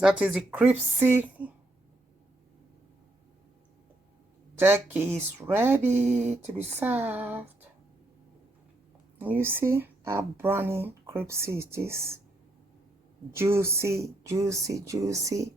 That is the crispy turkey is ready to be served. You see how browny crispy it is. Juicy, juicy, juicy.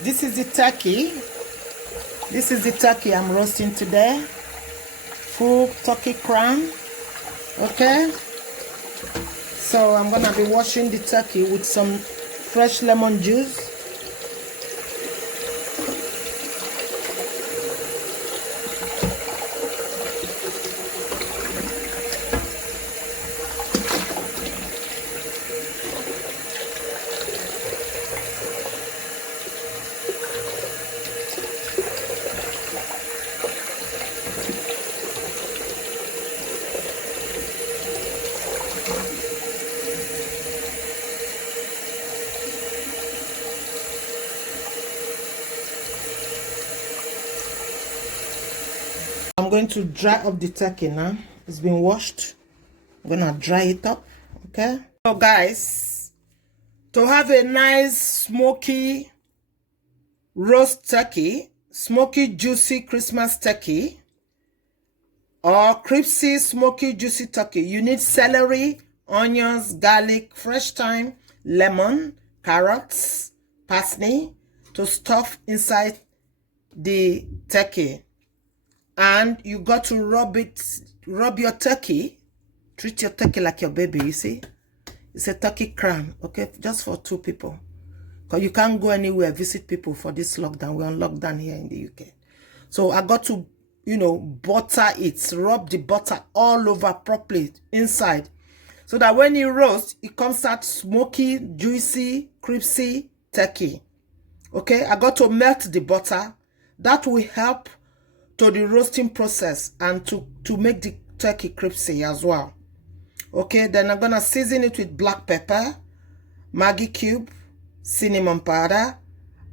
This is the turkey. This is the turkey I'm roasting today. Full turkey crown. Okay. So I'm gonna be washing the turkey with some fresh lemon juice. I'm going to dry up the turkey now. It's been washed. I'm gonna dry it up. Okay. So guys, to have a nice smoky roast turkey, smoky juicy Christmas turkey, or crispy smoky juicy turkey, you need celery, onions, garlic, fresh thyme, lemon, carrots, parsley to stuff inside the turkey. And you got to rub your turkey, treat your turkey like your baby, you see. It's a turkey crown, okay, just for 2 people. Because you can't go anywhere, visit people for this lockdown. We're on lockdown here in the UK. So I got to, butter it, rub the butter all over properly inside. So that when you roast, it comes out smoky, juicy, crispy turkey. Okay, I got to melt the butter. That will help to the roasting process and to make the turkey crispy as well. Okay, then I'm gonna season it with black pepper, Maggi cube, cinnamon powder,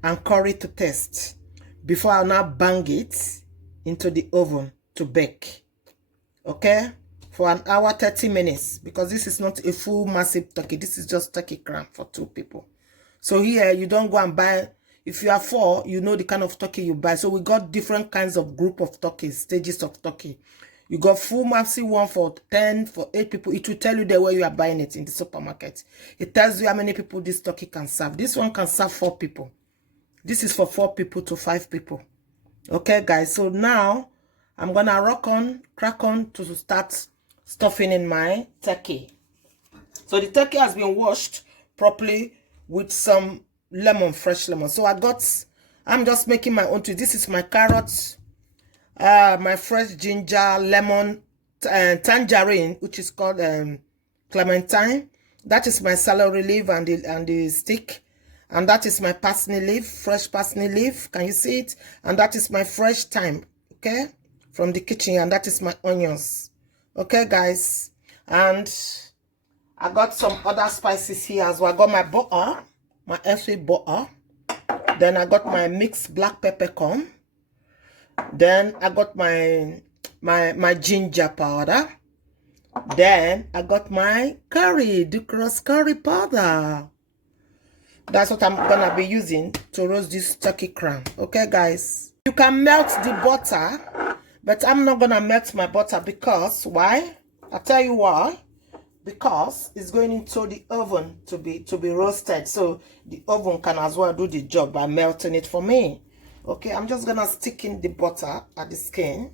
and curry to taste before I now bang it into the oven to bake. Okay, for an hour 30 minutes, because this is not a full massive turkey. This is just turkey crown for 2 people. So here you don't go and buy. If you are 4, you know the kind of turkey you buy. So we got different kinds of group of turkeys, stages of turkey. You got full massive one for 10, for 8 people. It will tell you there where you are buying it in the supermarket. It tells you how many people this turkey can serve. This one can serve 4 people. This is for 4 people to 5 people. Okay, guys. So now I'm gonna crack on to start stuffing in my turkey. So the turkey has been washed properly with some lemon, fresh lemon. So I'm just making my own twist. This is my carrots, my fresh ginger, lemon, tangerine, which is called clementine. That is my celery leaf and the stick. And that is my parsley leaf, fresh parsley leaf. Can you see it? And that is my fresh thyme, okay, from the kitchen. And that is my onions. Okay, guys. And I got some other spices here as well. I got my butter, my earthy butter. Then I got my mixed black peppercorn. Then I got my ginger powder. Then I got my decorous curry powder. That's what I'm gonna be using to roast this turkey crown. Okay, guys. You can melt the butter, but I'm not gonna melt my butter because why? I'll tell you why. because it's going into the oven to be roasted, so the oven can as well do the job by melting it for me. Okay, I'm just gonna stick in the butter at the skin.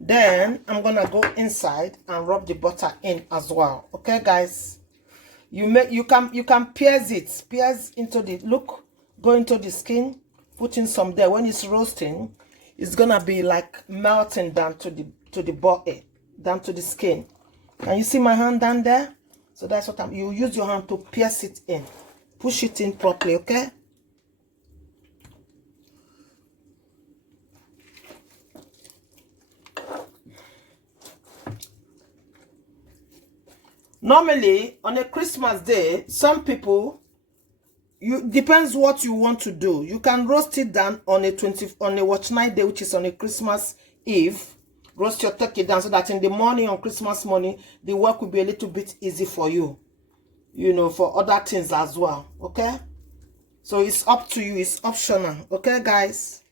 Then I'm gonna go inside and rub the butter in as well. Okay, guys, you can pierce into the look, go into the skin, put in some there. When it's roasting, it's gonna be like melting down to the body, down to the skin. Can you see my hand down there? So that's what you use your hand to pierce it in, push it in properly. Okay. Normally on a Christmas day, some people, depends what you want to do. You can roast it down on a watch night day, which is on a Christmas Eve. Roast your turkey down so that in the morning, on Christmas morning, the work will be a little bit easy for you, you know, for other things as well. Okay, so it's up to you, it's optional. Okay, guys,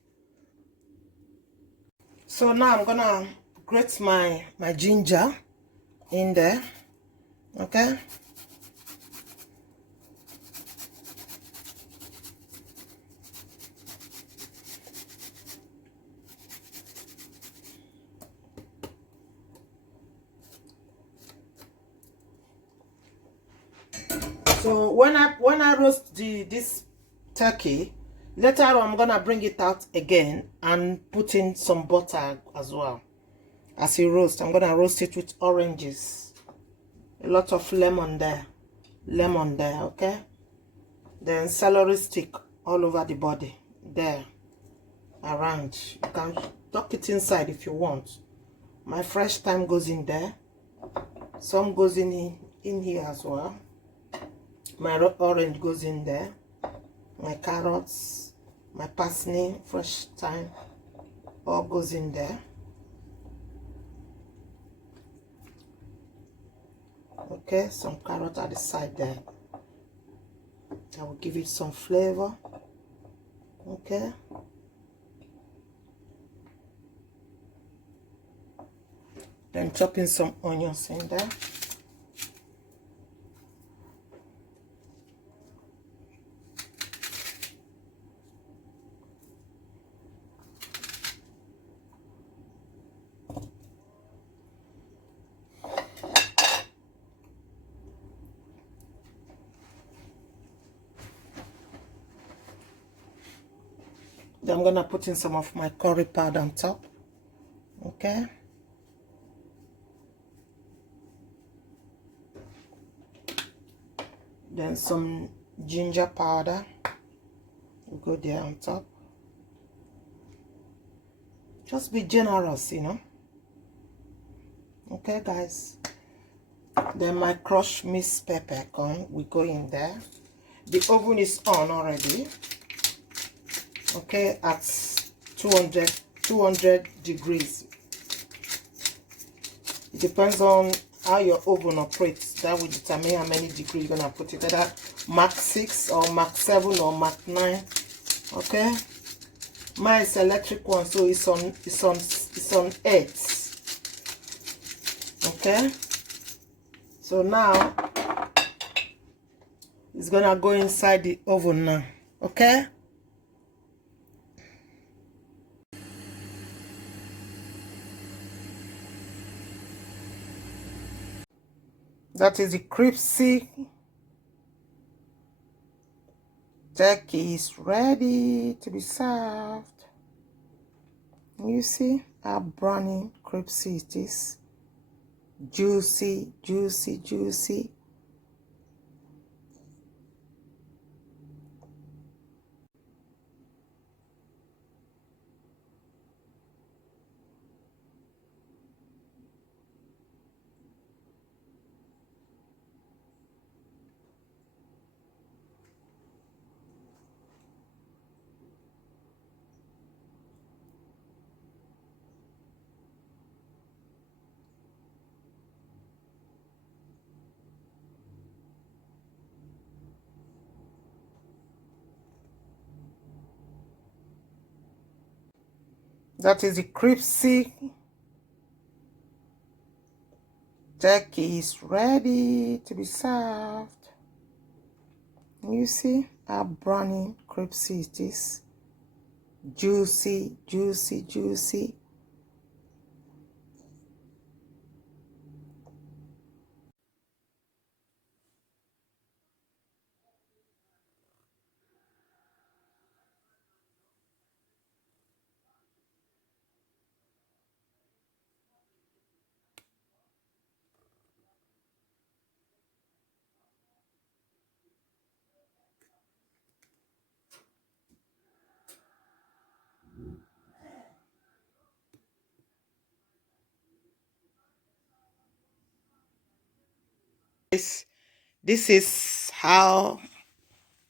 so now I'm gonna grate my ginger in there. Okay, so when I roast this turkey, later on I'm gonna bring it out again and put in some butter as well. As you roast, I'm gonna roast it with oranges, a lot of lemon there, okay, then celery stick all over the body there, around. You can tuck it inside if you want. My fresh thyme goes in there, some goes in here as well. My orange goes in there, my carrots, my parsley, fresh thyme, all goes in there. Okay, some carrot at the side there. I will give it some flavor. Okay. Then chop in some onions in there. Then I'm gonna put in some of my curry powder on top. Okay. Then some ginger powder will go there on top. Just be generous, you know. Okay, guys. Then my crushed mixed peppercorn will go in there. The oven is on already. Okay, at 200 degrees. It depends on how your oven operates. That will determine how many degrees you're gonna put it, either Mach 6 or Mach 7 or Mach 9. Okay, mine is electric one, so it's on 8. Okay, so now it's gonna go inside the oven now. Okay, that is the crispy turkey is ready to be served. You see how browny crispy it is. Juicy, juicy, juicy. That is the crispy Turkey is ready to be served. You see how browny, crispy it is. Juicy, juicy, juicy. This is how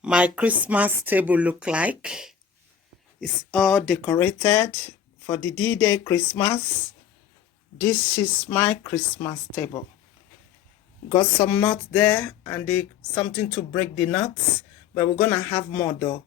my Christmas table look like. It's all decorated for the D-Day Christmas. This is my Christmas table. Got some nuts there and something to break the nuts, but we're gonna have more though.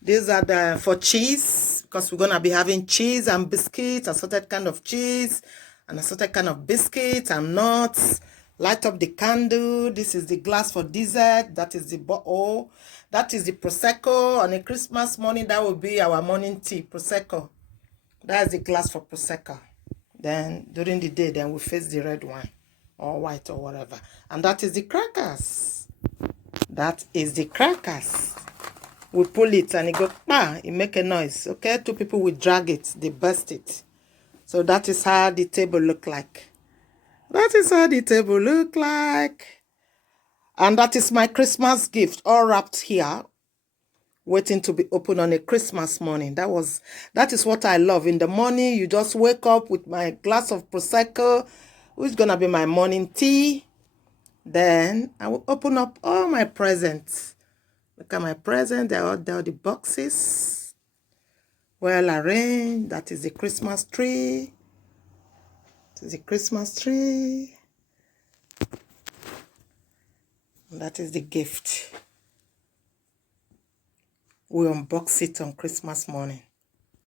These are for cheese, because we're gonna be having cheese and biscuits, assorted kind of cheese, and assorted kind of biscuits and nuts. Light up the candle. This is the glass for dessert. That is the bottle. That is the Prosecco. On a Christmas morning, that will be our morning tea, Prosecco. That is the glass for Prosecco. Then during the day, then we face the red wine or white or whatever. And that is the crackers. That is the crackers. We pull it and it go, it make a noise. Okay, two people will drag it, they burst it. So that is how the table look like. That is how the table look like. And that is my Christmas gift, all wrapped here, waiting to be opened on a Christmas morning. That is what I love. In the morning, you just wake up with my glass of Prosecco, which is gonna be my morning tea. Then I will open up all my presents. Look at my present. There are the boxes, well arranged. That is the Christmas tree. This is the Christmas tree. And that is the gift. We unbox it on Christmas morning.